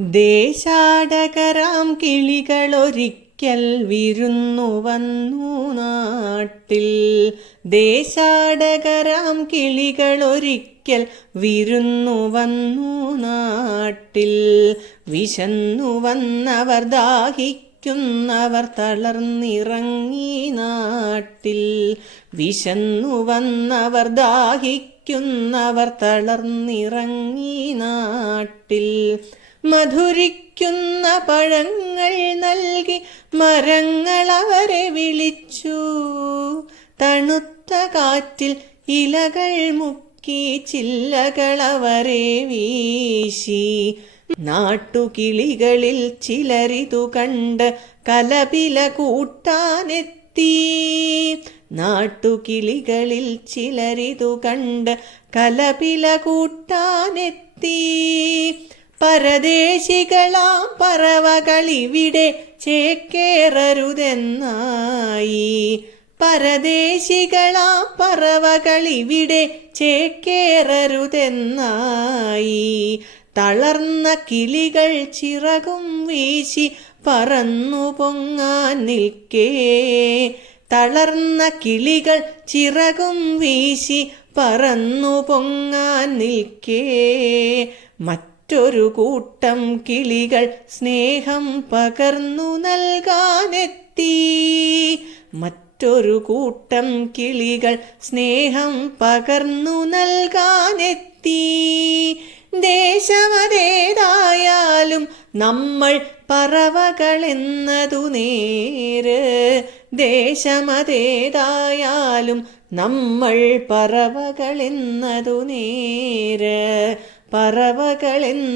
ദേശാടകരാം കിളികളൊരിക്കൽ വിരുന്നു വന്നു നാട്ടിൽ. ദേശാടകരാം കിളികളൊരിക്കൽ വിരുന്നു വന്നു നാട്ടിൽ. വിശന്നു വന്നവർ ദാഹിക്കുന്നവർ തളർന്നിറങ്ങി നാട്ടിൽ. വിശന്നു വന്നവർ ദാഹിക്കുന്നവർ തളർന്നിറങ്ങി നാട്ടിൽ. മധുരിക്കുന്ന പഴങ്ങൾ നൽകി മരങ്ങൾ അവരെ വിളിച്ചു. തണുത്ത കാറ്റിൽ ഇലകൾ മുക്കി ചില്ലകൾ അവരെ വീശി. നാട്ടുകിളികളിൽ ചിലരിതു കണ്ട് കലപില കൂട്ടാനെത്തി. നാട്ടുകിളികളിൽ ചിലരിതു കണ്ട് കലപില കൂട്ടാനെത്തി. പരദേശികളാം പറവകളിവിടെ ചേക്കേറരുതെന്നായി. പരദേശികളാം പറവകളിവിടെ ചേക്കേറരുതെന്നായി. തളർന്ന കിളികൾ ചിറകും വീശി പറന്നു പൊങ്ങാൻ നിൽക്കേ. തളർന്ന കിളികൾ ചിറകും വീശി പറന്നു പൊങ്ങാൻ നിൽക്കേ. മറ്റൊരു കൂട്ടം കിളികൾ സ്നേഹം പകർന്നു നൽകാനെത്തി. മറ്റൊരു കൂട്ടം കിളികൾ സ്നേഹം പകർന്നു നൽകാനെത്തി. ദേശമതേതായാലും നമ്മൾ പറവകളെന്നതു നേര്. ദേശമതേതായാലും നമ്മൾ പറവകളെന്നതു നേര്. പറവകളെന്ന